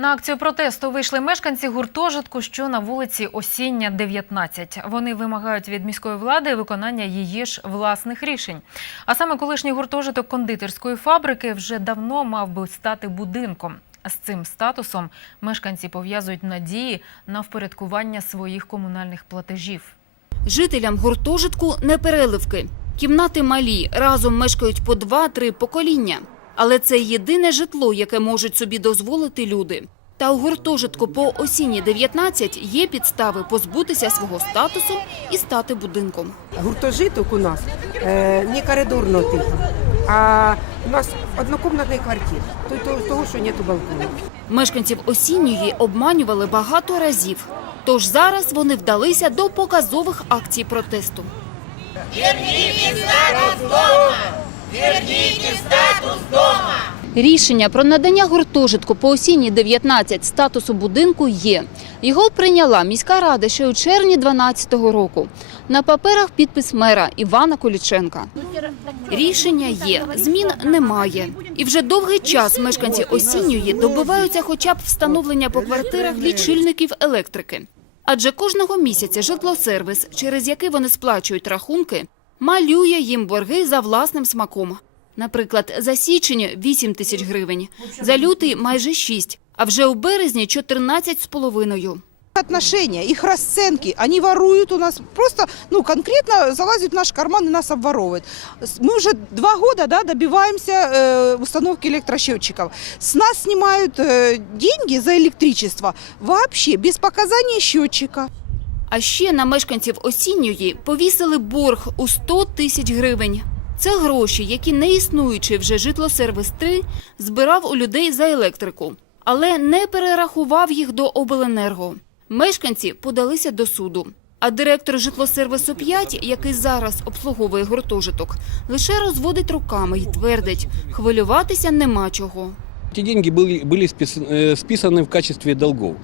На акцію протесту вийшли мешканці гуртожитку, що на вулиці Осіння, 19. Вони вимагають від міської влади виконання її ж власних рішень. А саме колишній гуртожиток кондитерської фабрики вже давно мав би стати будинком. З цим статусом мешканці пов'язують надії на впорядкування своїх комунальних платежів. Жителям гуртожитку не переливки. Кімнати малі, разом мешкають по два-три покоління. Але це єдине житло, яке можуть собі дозволити люди. Та у гуртожитку по осінні 19 є підстави позбутися свого статусу і стати будинком. Гуртожиток у нас е, не коридорного типу, а у нас однокомнатний квартир, то- то- того, що нету балкону. Мешканців осінньої обманювали багато разів. Тож зараз вони вдалися до показових акцій протесту. Рішення про надання гуртожитку по осінній 19 статусу будинку є. Його прийняла міська рада ще у червні 2012 року. На паперах підпис мера Івана Коліченка. Рішення є, змін немає. І вже довгий час мешканці осінньої добиваються хоча б встановлення по квартирах лічильників електрики. Адже кожного місяця житлосервіс, через який вони сплачують рахунки, малює їм борги за власним смаком. Наприклад, за січень – 8 тисяч гривень, за лютий – майже 6, а вже у березні – 14 з половиною. отношения, их расценки, они воруют у нас, просто, ну, конкретно залазят в наш карман и нас обворовывают. С- Мы уже два года, да, добиваемся э, установки электросчетчиков. С нас снимают э, деньги за электричество вообще без показания счетчика. А ще на мешканців осінньої повісили борг у 100 тисяч гривень. Це гроші, які не існуючий вже житлосервіс 3 збирав у людей за електрику, але не перерахував їх до обленерго. Мешканці подалися до суду. А директор житлосервісу 5, який зараз обслуговує гуртожиток, лише розводить руками і твердить, хвилюватися нема чого. Эти деньги были, были спис- э, списаны в качестве долгов.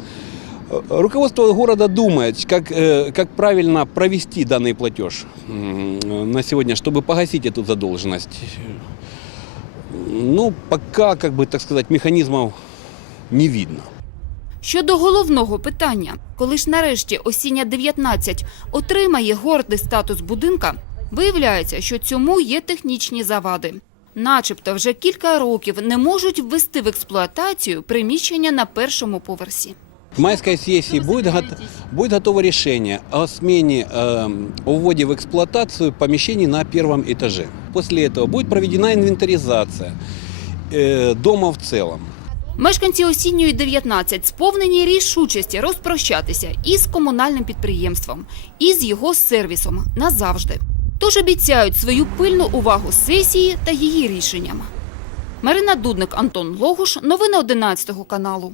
Э, Руководство города думает, как, э, как правильно провести данный платеж м, э, на сегодня, чтобы погасить эту задолженность. Ну, пока, как бы, так сказать, механизмов не видно. Щодо головного питання, коли ж нарешті осіння 19 отримає гордий статус будинка, виявляється, що цьому є технічні завади. Начебто вже кілька років не можуть ввести в експлуатацію приміщення на першому поверсі. В майской сессии будет, гот- будет готово решение о смене, э, о вводе в эксплуатацию помещений на первом этаже. После этого будет проведена инвентаризация э, дома в целом. Мешканці осінньої 19 сповнені рішучості розпрощатися із комунальним підприємством, і з його сервісом назавжди. Тож обіцяють свою пильну увагу сесії та її рішенням. Марина Дудник, Антон Логуш. Новини 11 каналу.